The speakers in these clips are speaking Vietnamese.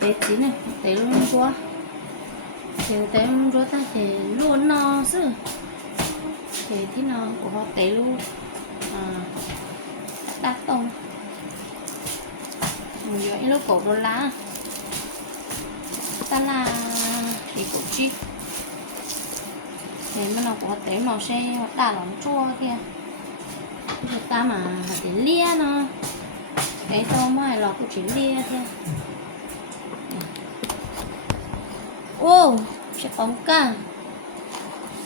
Tế chín này, tế luôn chua. Thì tế luôn chua ta thì luôn no chứ. Thì nó của họ tế luôn đắt tông. Mình nhớ lúc cổ đồ lá. Ta là thì cổ chi. Thì mà nó của họ tế nó sẽ đà lắm chua kìa. Người ta mà để lia nó. Cái to mai là cũng chỉ lia thôi. Ô, sẽ bóng cả.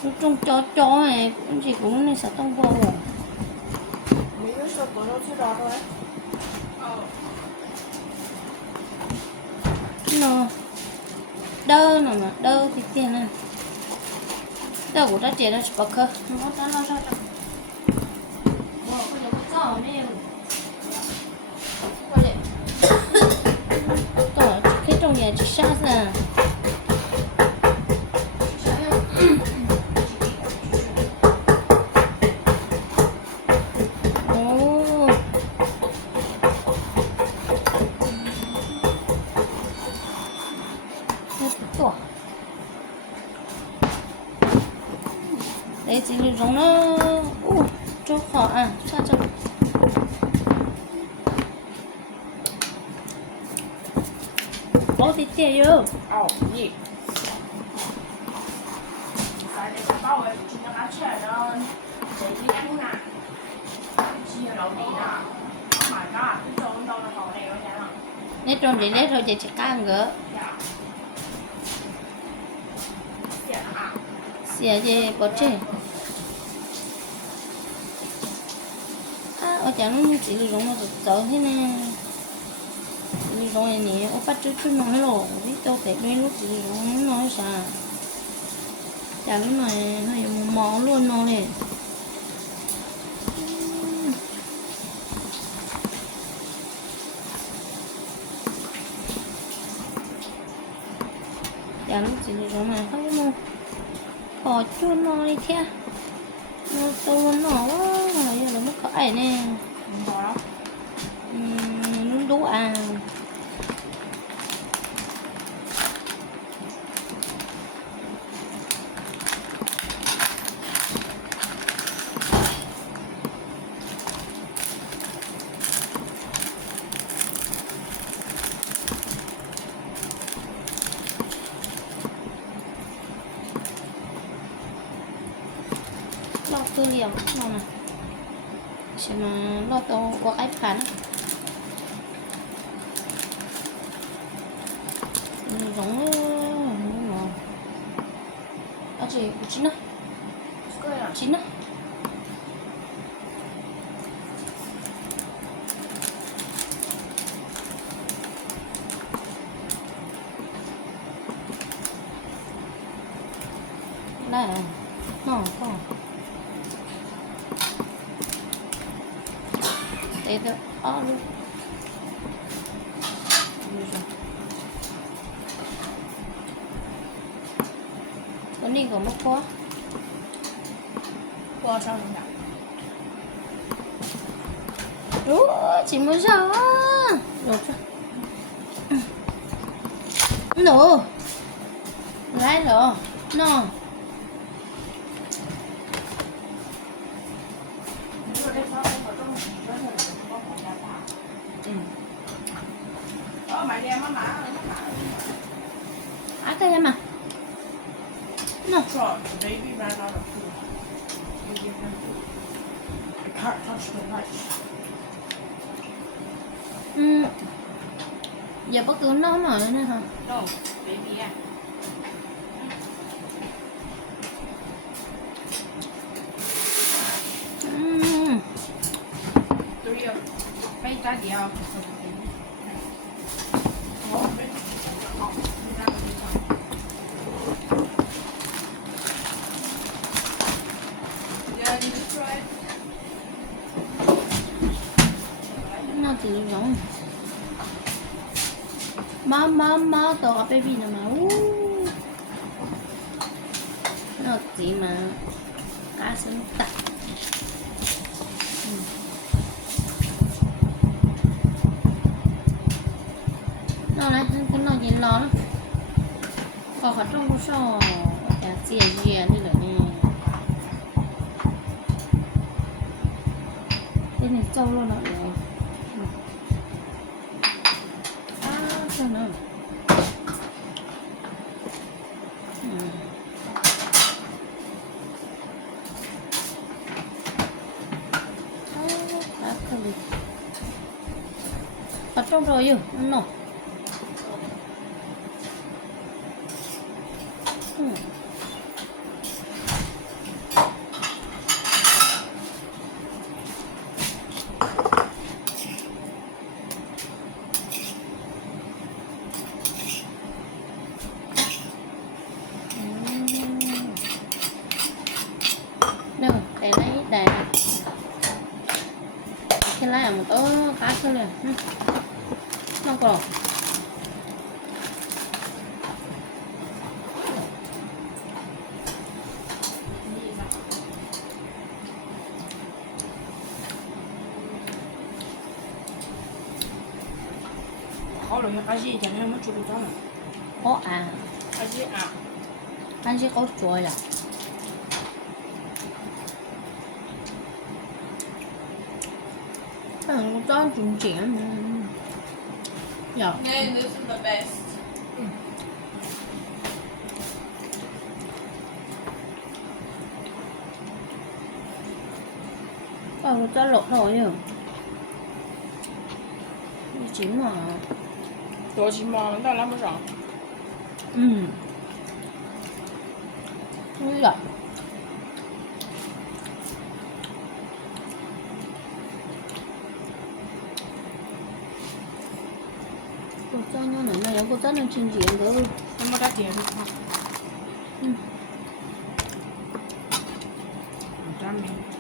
Nó trông chó này cũng chỉ cũng nên sẽ tông vô. Mấy cái sốt của nó chưa đỏ thôi. Nó đơ nó mà đơ thì tiền này. Đơ của ta chỉ là bọc cơ. Nó ta lo sao cho. Wow, cái này có cỏ này. Qua đây. Tỏ cái trong nhà chỉ xa ra. Đấy chỉ là giống nó cho khó à sao cho ô thì tiền yêu nhỉ. Tại để cho bao người chúng ta ăn chè đó để đi ăn nè. Chia đầu đi nè. Oh my god, cái trộn đâu là họ này rồi nha. nếu trộn để lấy rồi thì chỉ cam gỡ xỉa gì bớt chè ở chẳng chỉ là giống nó tự thế này như giống này nè ở bắt chút nói lộ biết đâu thể đôi lúc chỉ giống nói sao chả lúc này nó dùng món luôn nó này chả lúc chỉ là giống này không nó bỏ chút nó đi theo nó to nó quá mà giờ là mất cỡ nè nó đủ à lo tư liệu nào nè sẽ mà lo tao có cái phản giống nó à chị chín á chín á đây à nó còn đây thôi luôn con đi có mất quá Qua sao không nhỉ? chỉ mới sao á rồi nổ lái rồi nó cái em à no The baby ran out of food. You give him food. I can't touch the lights. giờ bất cứ nó mà nữa hả No, baby, yeah. Three of mấy trái gì không? nó chỉ giống má to baby nè mà nó chỉ mà cá sấu tặc nó này cái nó nhìn lo lắm còn ở trong hồ sơ chia chia đi nữa nè đây này trâu luôn rồi sao nữa ở trong rồi chứ nó đâu để lấy để cái lá một tớ cá thôi nè không còn khó rồi cái gì chẳng nên mất chụp được đó có à cái gì à anh sẽ có chuối à con chó trùng chuyển dạ Then this is the best. con chó lột thôi rồi chín mà多起嘛，那拿不上。không gặp cô cho nhau này cô cho nó trình diễn cơ那么大点的话，咱们。